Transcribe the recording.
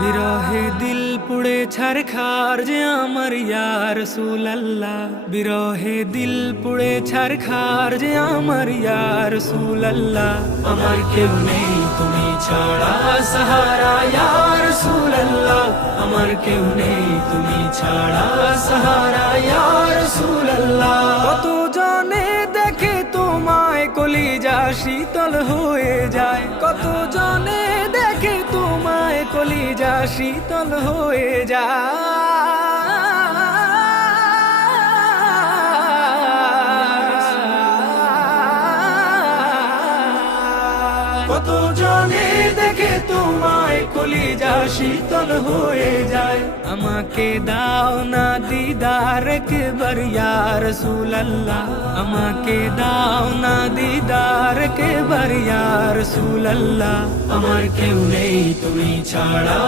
বিরহে দিল পুড়ে ছারখার যে আমার ইয়া রাসূলুল্লাহ, বিরহে দিল পুড়ে ছারখার যে আমার ইয়া রাসূলুল্লাহ। আমার কেউ নেই তুমি ছাড়া সাহারা ইয়া রাসূলুল্লাহ, আমার কেউ নেই তুমি ছাড়া সাহারা ইয়া রাসূলুল্লাহ। কত জনে দেখে তোমায় কলিজা শীতল হয়ে যায়, কত জনে দেখে তোমায় কলিজা শীতল হয়ে যায়। কত জনে দেখে তোমায় কলিজা শীতল হয়ে যায়। আমাকে দাও না দিদার একবার ইয়া রাসূলুল্লাহ, আমাকে দাও না দিদার একবার ইয়া রাসূলুল্লাহ। আমার কেউ নেই তুমি ছাড়া